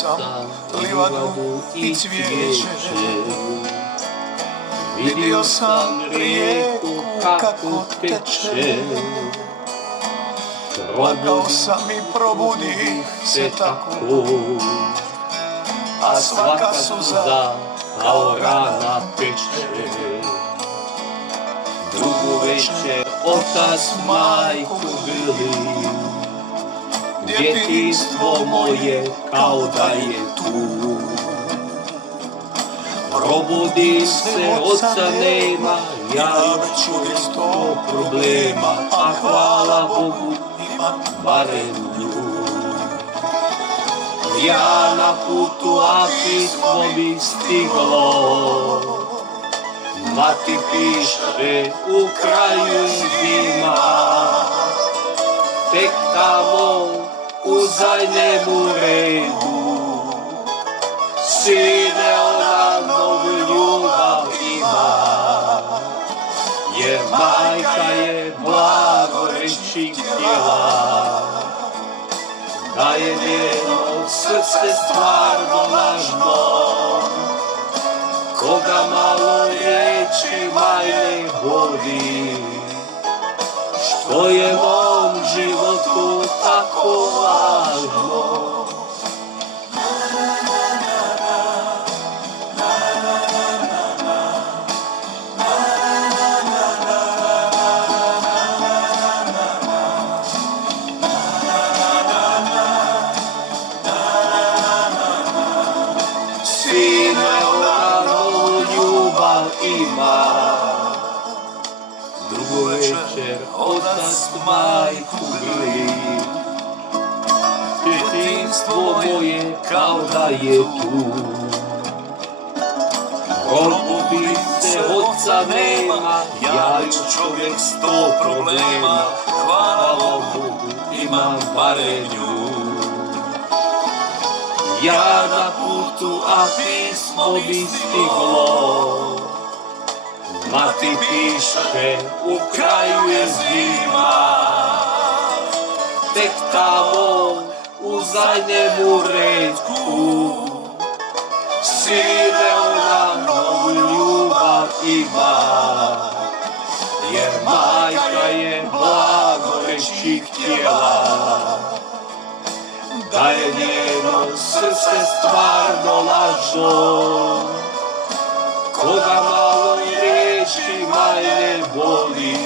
sam livadu i cvijeće. Vidio sam rijeku kako teče, plakao sam i probudih se tako, a svaka suza kao rana peče. Drugu večer otac majku grli, djetinjstvo moje kao da je tu. Probudi se, oca nema, ja već uvijek 100 problema, a hvala Bogu imam barem nju. Ja na putu, a pismo mi stiglo, mati piše u kraju zima, tek tamo u zadnjemu redu, sine ona novu ljubav ima, jer majka je blago reći htjela, da je njeno srce stvarno lažno, koga malo riječi majne vodi, što je mom životu tako važno. Sine, ona novu ljubav ima. Drugu večer otac majku grli, djetinjstvo moje kao da je tu. Probudi se, oca nema, ja još čovjek 100 problema, hvala Bogu imam barem nju. Ja na putu, a pismo mi stiglo, mati piše u kraju je zima, tek tamo u zadnjemu redku, sine ona novu ljubav ima, jer majka je blago reći htjela, da je njeno srce stvarno lažno, koga malo riječi majne boli,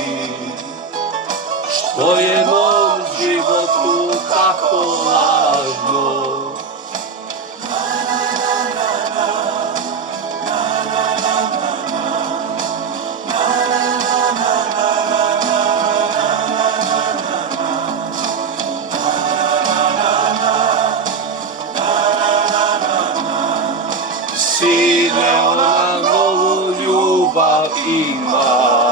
što je mom životu tako lažno. Sine, ona novu ljubav ima.